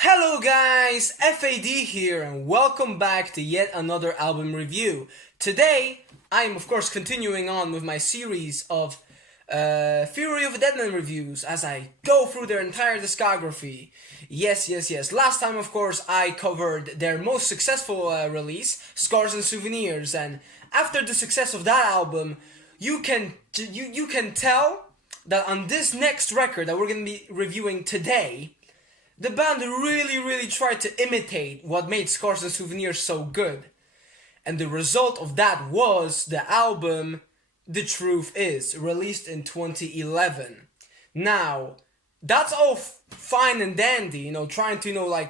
Hello guys, F.A.D here and welcome back to yet another album review. Today, I am of course continuing on with my series of Fury of Deadman reviews as I go through their entire discography. Yes. Last time of course I covered their most successful release, Scars and Souvenirs, and after the success of that album, you can tell that on this next record that we're going to be reviewing today, the band really tried to imitate what made Scars and Souvenirs so good. And the result of that was the album The Truth Is, released in 2011. Now, that's all fine and dandy, trying to,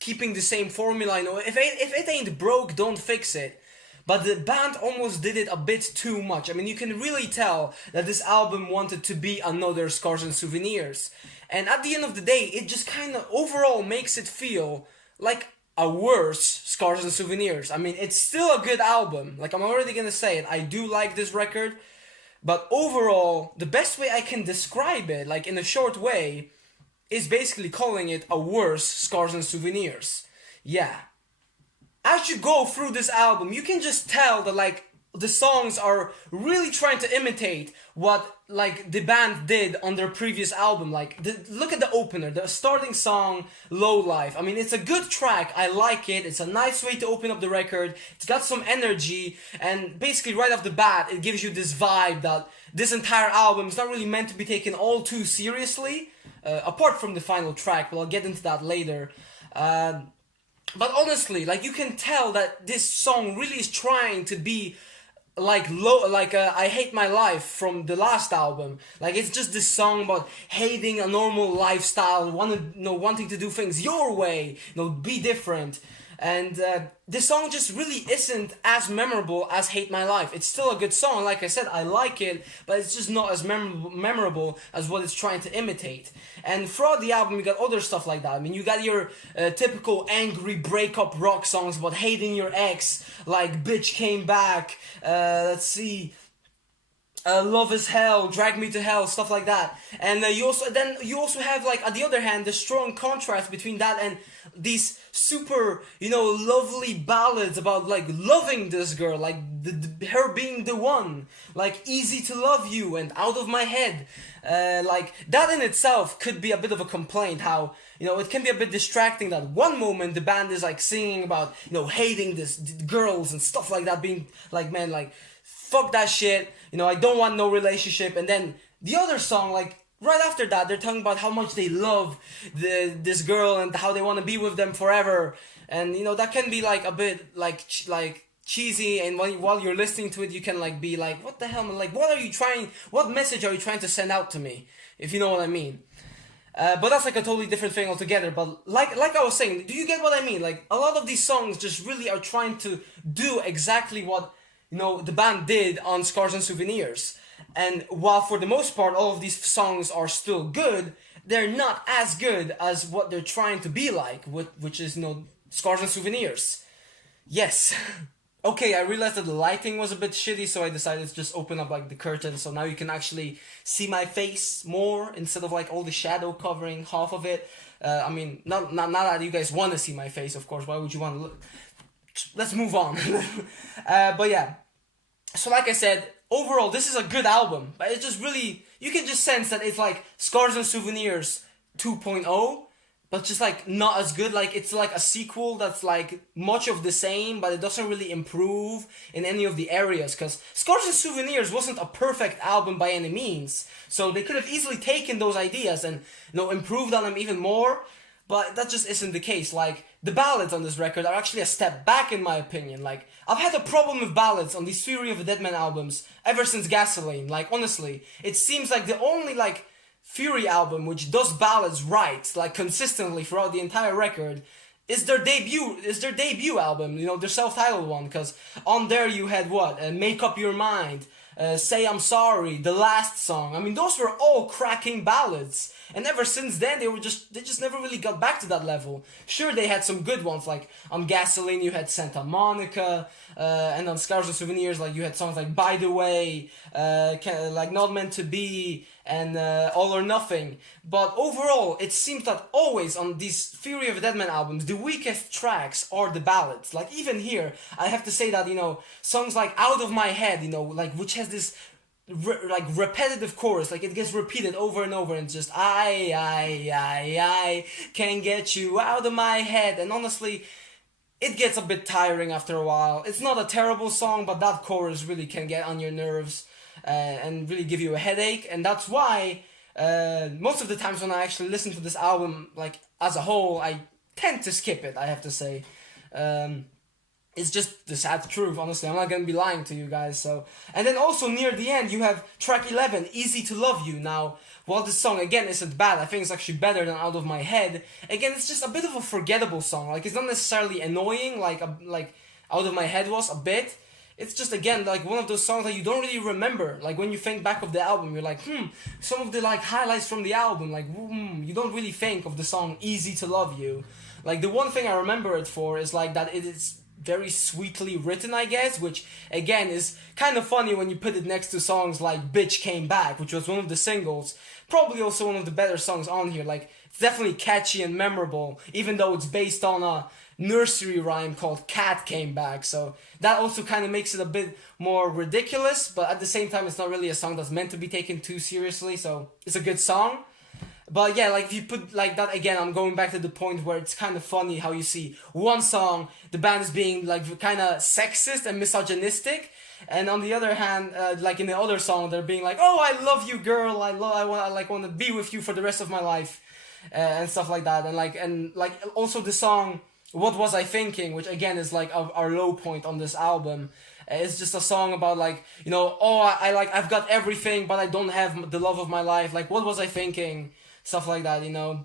keeping the same formula, if it ain't broke, don't fix it. But the band almost did it a bit too much. I mean, you can really tell that this album wanted to be another Scars and Souvenirs. And at the end of the day, it just kind of overall makes it feel like a worse Scars and Souvenirs. I mean, it's still a good album. Like, I'm already gonna say it. I do like this record. But overall, the best way I can describe it, like in a short way, is basically calling it a worse Scars and Souvenirs. Yeah. As you go through this album, you can just tell that the songs are really trying to imitate what the band did on their previous album. Look at the opener, the starting song, Low Life. I mean, it's a good track. I like it. It's a nice way to open up the record. It's got some energy, and basically right off the bat, it gives you this vibe that this entire album is not really meant to be taken all too seriously, apart from the final track, but I'll get into that later. But honestly, you can tell that this song really is trying to be I Hate My Life from the last album. It's just this song about hating a normal lifestyle, wanting to do things your way, be different. And this song just really isn't as memorable as Hate My Life. It's still a good song, like I said, I like it, but it's just not as memorable as what it's trying to imitate. And throughout the album, you got other stuff like that. I mean, you got your typical angry breakup rock songs about hating your ex, like Bitch Came Back, Love is Hell, Drag Me to Hell, stuff like that. And you also have on the other hand the strong contrast between that and these super lovely ballads about loving this girl, her being the one, Easy to Love You and Out of My Head. That in itself could be a bit of a complaint, how it can be a bit distracting that one moment the band is singing about hating this girls and stuff like that, being fuck that shit, I don't want no relationship. And then the other song, right after that, they're talking about how much they love this girl and how they want to be with them forever. And, that can be a bit cheesy. And while you're listening to it, you can be what the hell, man? What message are you trying to send out to me? If you know what I mean. But that's a totally different thing altogether. But like I was saying, do you get what I mean? A lot of these songs just really are trying to do exactly what the band did on Scars and Souvenirs. And while for the most part all of these songs are still good, they're not as good as what they're trying to be like, which is, Scars and Souvenirs. Yes. Okay, I realized that the lighting was a bit shitty, so I decided to just open up the curtain, so now you can actually see my face more instead of all the shadow covering half of it. I mean, not that you guys want to see my face, of course. Why would you want to look? Let's move on. But yeah, so like I said, overall this is a good album, but it just really, you can just sense that it's Scars and Souvenirs 2.0, but just not as good. It's a sequel that's much of the same, but it doesn't really improve in any of the areas, because Scars and Souvenirs wasn't a perfect album by any means, so they could have easily taken those ideas and improved on them even more. But that just isn't the case. The ballads on this record are actually a step back in my opinion. I've had a problem with ballads on these Fury of the Deadman albums ever since Gasoline. Honestly, it seems the only Fury album which does ballads right, consistently throughout the entire record, is their debut album, their self-titled one, because on there you had Make Up Your Mind, Say I'm Sorry, The Last Song. I mean, those were all cracking ballads. and ever since then they just never really got back to that level. Sure, they had some good ones, like on Gasoline you had Santa Monica, and on Scars and Souvenirs like you had songs like By the Way, like Not Meant to Be, and All or Nothing. But overall, it seems that always on these Fury of a Deadman albums, the weakest tracks are the ballads. Like even here, I have to say that, you know, songs like Out of My Head, you know, like which has this like repetitive chorus, like it gets repeated over and over, and just I can't get you out of my head. And honestly, it gets a bit tiring after a while. It's not a terrible song, but that chorus really can get on your nerves, and really give you a headache. And that's why most of the times when I actually listen to this album, like as a whole, I tend to skip it, I have to say. It's just the sad truth, honestly. I'm not gonna be lying to you guys. So, and then also near the end, you have track 11, Easy to Love You. Now, while this song again isn't bad, I think it's actually better than Out of My Head. Again, it's just a bit of a forgettable song. Like it's not necessarily annoying, like Out of My Head was a bit. It's just again like one of those songs that you don't really remember. Like when you think back of the album, you're like, some of the like highlights from the album, like you don't really think of the song Easy to Love You. Like the one thing I remember it for is like that it is very sweetly written, I guess, which again is kind of funny when you put it next to songs like Bitch Came Back, which was one of the singles, probably also one of the better songs on here. Like it's definitely catchy and memorable, even though it's based on a nursery rhyme called Cat Came Back, so that also kind of makes it a bit more ridiculous, but at the same time it's not really a song that's meant to be taken too seriously, so it's a good song. But yeah, like if you put like that again, I'm going back to the point where it's kind of funny how you see one song, the band is being like kind of sexist and misogynistic, and on the other hand, like in the other song, they're being like, "Oh, I love you, girl. I want to be with you for the rest of my life," and stuff like that. And like also the song "What Was I Thinking," which again is like our low point on this album. It's just a song about like, you know, I've got everything, but I don't have the love of my life. Like, what was I thinking? Stuff like that, you know.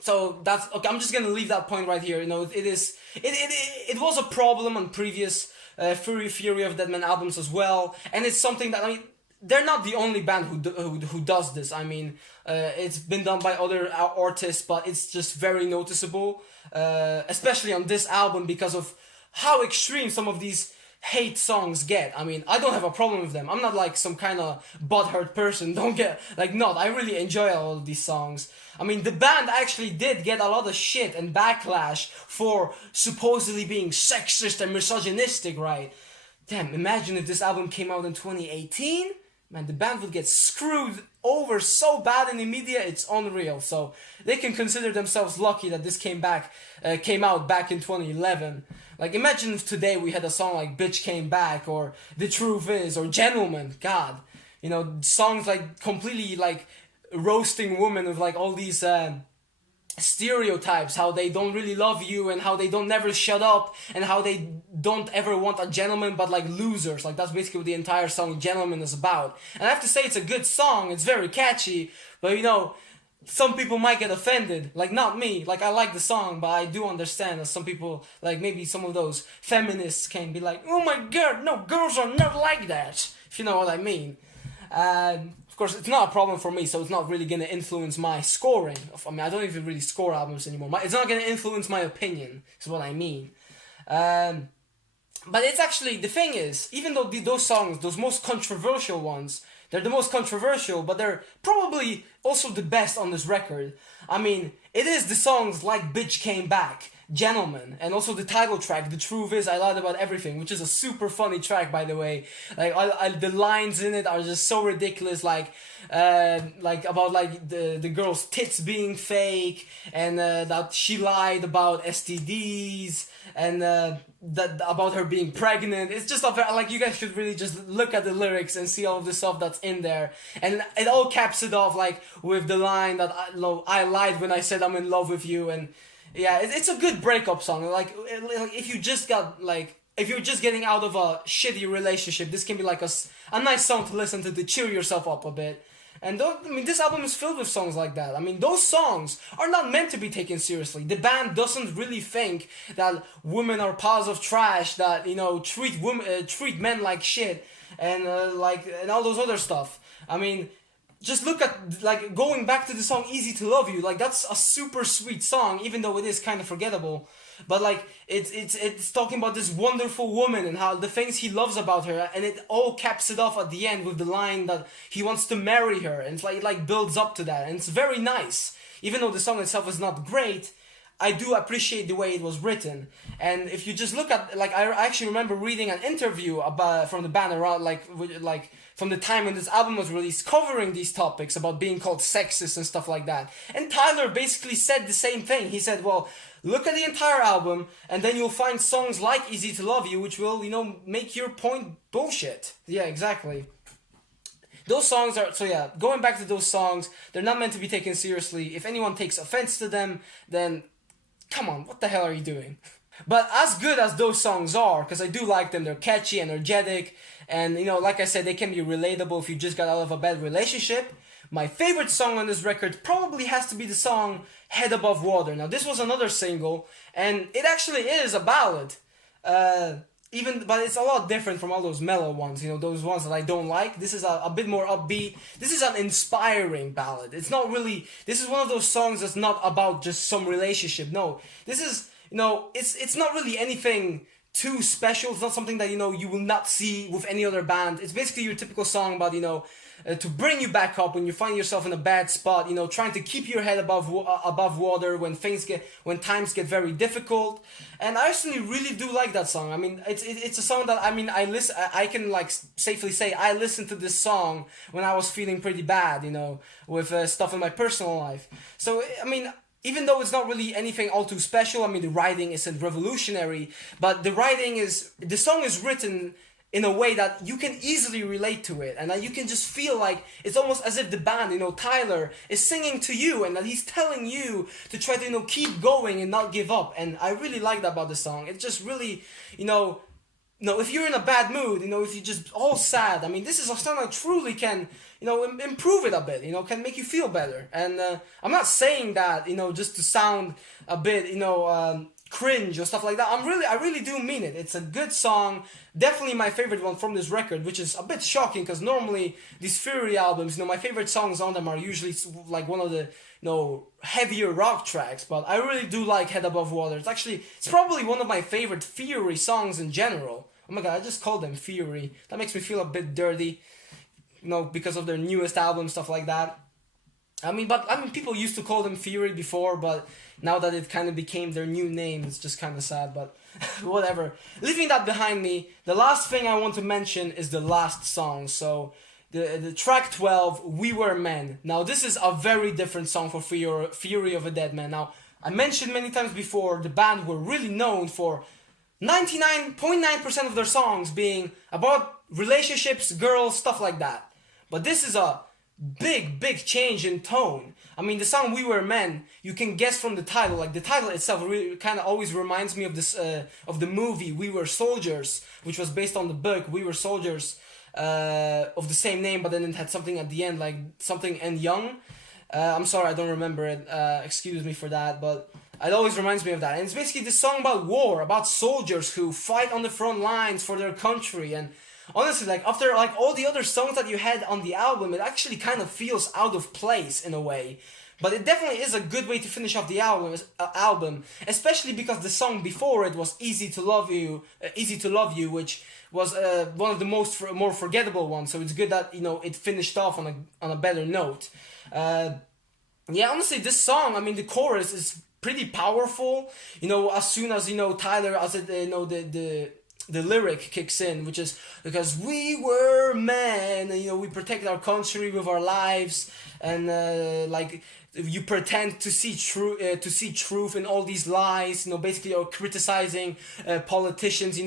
So that's okay. I'm just gonna leave that point right here. You know, it was a problem on previous Fury of Deadman albums as well, and it's something that, I mean, they're not the only band who does this. I mean, it's been done by other artists, but it's just very noticeable, especially on this album because of how extreme some of these hate songs get. I mean, I don't have a problem with them. I'm not like some kind of butthurt person. Don't get like, not. I really enjoy all of these songs. I mean, the band actually did get a lot of shit and backlash for supposedly being sexist and misogynistic, right? Damn, imagine if this album came out in 2018. Man, the band would get screwed over so bad in the media, it's unreal. So they can consider themselves lucky that this came out back in 2011. Like, imagine if today we had a song like Bitch Came Back, or The Truth Is, or Gentleman. God, you know, songs like completely like roasting women with like all these stereotypes, how they don't really love you, and how they don't never shut up, and how they don't ever want a gentleman but like losers. Like that's basically what the entire song Gentleman is about. And I have to say, it's a good song, it's very catchy, but you know, some people might get offended. Like not me, like I like the song, but I do understand that some people, like maybe some of those feminists, can be like, oh my god, no, girls are not like that, if you know what I mean. Of course, it's not a problem for me, so it's not really going to influence my scoring. I mean, I don't even really score albums anymore. It's not going to influence my opinion, is what I mean. But it's actually, the thing is, even though those songs, those most controversial ones, they're the most controversial, but they're probably also the best on this record. I mean, it is the songs like Bitch Came Back, Gentleman, and also the title track, The Truth Is, I Lied About Everything, which is a super funny track, by the way. Like, the lines in it are just so ridiculous, like about like the girl's tits being fake, and that she lied about STDs, and that about her being pregnant. It's just like, you guys should really just look at the lyrics and see all of the stuff that's in there, and it all caps it off like with the line that I lied when I said I'm in love with you. And yeah, it's a good breakup song. Like if you just got like, if you're just getting out of a shitty relationship, this can be like a nice song to listen to cheer yourself up a bit. And I mean, this album is filled with songs like that. I mean, those songs are not meant to be taken seriously. The band doesn't really think that women are piles of trash, that, you know, treat men like shit, and and all those other stuff. I mean, just look at, like, going back to the song "Easy to Love You." Like, that's a super sweet song, even though it is kind of forgettable. But like, it's talking about this wonderful woman and how the things he loves about her, and it all caps it off at the end with the line that he wants to marry her, and it's like, it like builds up to that, and it's very nice. Even though the song itself is not great, I do appreciate the way it was written. And if you just look at, like, I actually remember reading an interview about from the band around, like from the time when this album was released, covering these topics about being called sexist and stuff like that. And Tyler basically said the same thing. He said, well, look at the entire album, and then you'll find songs like "Easy to Love You," which will, make your point bullshit. Yeah, exactly. Those songs are, so yeah, going back to those songs, they're not meant to be taken seriously. If anyone takes offense to them, then come on, what the hell are you doing? But as good as those songs are, because I do like them, they're catchy, energetic, and like I said, they can be relatable if you just got out of a bad relationship. My favorite song on this record probably has to be the song "Head Above Water." Now, this was another single, and it actually is a ballad. But it's a lot different from all those mellow ones, those ones that I don't like. This is a bit more upbeat. This is an inspiring ballad. It's not really, this is one of those songs that's not about just some relationship. No, this is, it's not really anything too special. It's not something that, you will not see with any other band. It's basically your typical song about, to bring you back up when you find yourself in a bad spot, trying to keep your head above water when times get very difficult. And I actually really do like that song. I mean, it's a song that, I can like safely say I listened to this song when I was feeling pretty bad, with stuff in my personal life. So even though it's not really anything all too special, the writing isn't revolutionary, but the song is written in a way that you can easily relate to it, and that you can just feel like it's almost as if the band, Tyler, is singing to you, and that he's telling you to try to, keep going and not give up. And I really like that about the song. It's just really, if you're in a bad mood, if you're just all sad, this is a song that truly can, improve it a bit, can make you feel better. And I'm not saying that, just to sound a bit, cringe or stuff like that. I really do mean it. It's a good song, definitely my favorite one from this record, which is a bit shocking because normally these Fury albums, my favorite songs on them are usually like one of the heavier rock tracks, but I really do like "Head Above Water." It's probably one of my favorite Fury songs in general. Oh my god, I just called them Fury. That makes me feel a bit dirty, because of their newest album, stuff like that. People used to call them Fury before, but now that it kind of became their new name, it's just kind of sad, but whatever. Leaving that behind me, the last thing I want to mention is the last song. So, the track 12, "We Were Men." Now, this is a very different song for Fury of a Deadman. Now, I mentioned many times before, the band were really known for 99.9% of their songs being about relationships, girls, stuff like that. But this is a big change in tone. The song "We Were Men," you can guess from the title, like the title itself really kind of always reminds me of this of the movie "We Were Soldiers," which was based on the book "We Were Soldiers," of the same name, but then it had something at the end, like something "and Young." I'm sorry, I don't remember it. Excuse me for that, but it always reminds me of that. And it's basically this song about war, about soldiers who fight on the front lines for their country. And honestly, like, after like all the other songs that you had on the album, it actually kind of feels out of place in a way. But it definitely is a good way to finish off the album, especially because the song before it was "Easy to Love You," which was one of the more forgettable ones. So it's good that it finished off on a better note. Yeah, honestly, this song, the chorus is pretty powerful. As soon as Tyler, as it, the lyric kicks in, which is because we were men, and we protect our country with our lives, and like you pretend to see truth in all these lies. Basically you're criticizing politicians,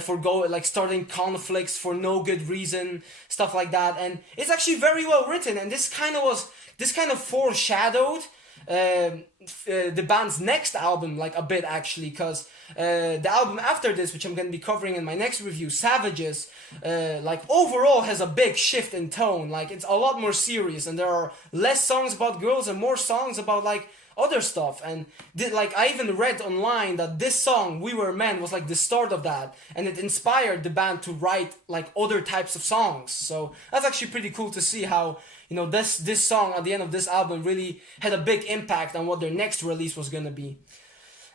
for starting conflicts for no good reason, stuff like that. And it's actually very well written, and this kind of foreshadowed the band's next album, like, a bit, actually, because the album after this, which I'm going to be covering in my next review, Savages, overall has a big shift in tone. Like, it's a lot more serious, and there are less songs about girls and more songs about, like, other stuff. And like I even read online that this song "We Were Men" was like the start of that, and it inspired the band to write like other types of songs. So that's actually pretty cool to see how, you know, this song at the end of this album really had a big impact on what their next release was gonna be.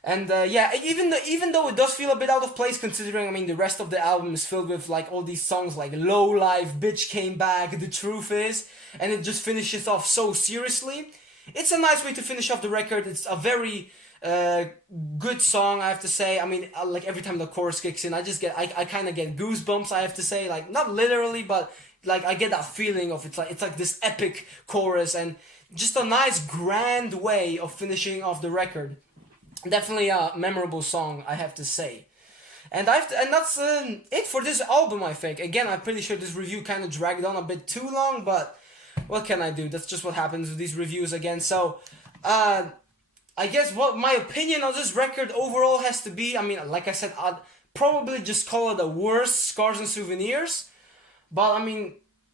And yeah, even though it does feel a bit out of place, considering, I mean, the rest of the album is filled with like all these songs like "Low Life," "Bitch Came Back," "The Truth Is," and it just finishes off so seriously. It's a nice way to finish off the record. It's a very good song, I have to say. I mean, like every time the chorus kicks in, I kind of get goosebumps, I have to say. Like not literally, but like I get that feeling of it's like this epic chorus, and just a nice grand way of finishing off the record. Definitely a memorable song, I have to say. And that's it for this album, I think. Again, I'm pretty sure this review kind of dragged on a bit too long, but what can I do? That's just what happens with these reviews again. So, I guess what my opinion on this record overall has to be, I mean, like I said, I'd probably just call it a worse Scars and Souvenirs. But, I mean,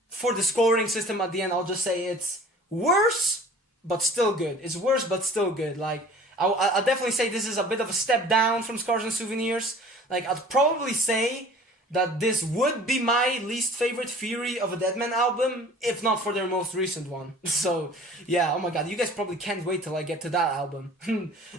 for the scoring system at the end, I'll just say it's worse, but still good. It's worse, but still good. Like, I'll definitely say this is a bit of a step down from Scars and Souvenirs. Like, I'd probably say that this would be my least favorite Fury of a Deadman album, if not for their most recent one. So, yeah, oh my god, you guys probably can't wait till I get to that album.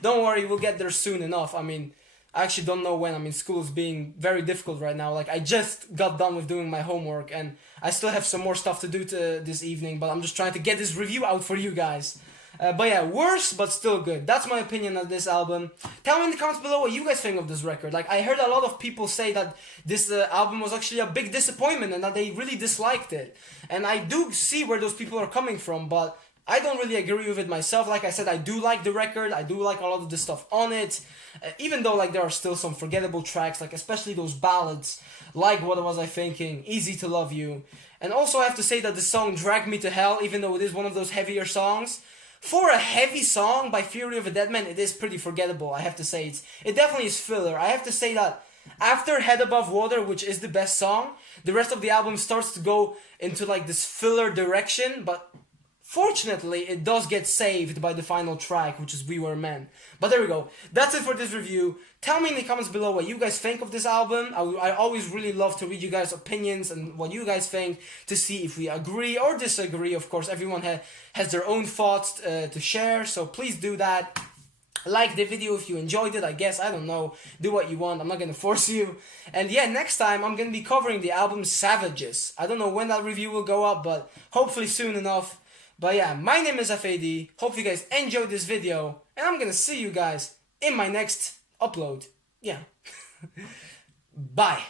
Don't worry, we'll get there soon enough. I mean, I actually don't know when. I mean, school's being very difficult right now. Like, I just got done with doing my homework, and I still have some more stuff to do this evening, but I'm just trying to get this review out for you guys. But yeah, worse, but still good. That's my opinion of this album. Tell me in the comments below what you guys think of this record. Like, I heard a lot of people say that this album was actually a big disappointment and that they really disliked it. And I do see where those people are coming from, but I don't really agree with it myself. Like I said, I do like the record. I do like a lot of the stuff on it. Even though, like, there are still some forgettable tracks, like, especially those ballads, like What Was I Thinking, Easy to Love You. And also, I have to say that the song Drag Me to Hell, even though it is one of those heavier songs, for a heavy song by Fury of a Deadman, it is pretty forgettable, I have to say. It definitely is filler. I have to say that after Head Above Water, which is the best song, the rest of the album starts to go into like this filler direction, but fortunately, it does get saved by the final track, which is We Were Men. But there we go. That's it for this review. Tell me in the comments below what you guys think of this album. I always really love to read you guys' opinions and what you guys think, to see if we agree or disagree. Of course, everyone has their own thoughts to share, so please do that. Like the video if you enjoyed it, I guess. I don't know. Do what you want. I'm not going to force you. And yeah, next time I'm going to be covering the album Savages. I don't know when that review will go up, but hopefully soon enough. But yeah, my name is F.A.D. Hope you guys enjoyed this video, and I'm gonna see you guys in my next upload. Yeah. Bye.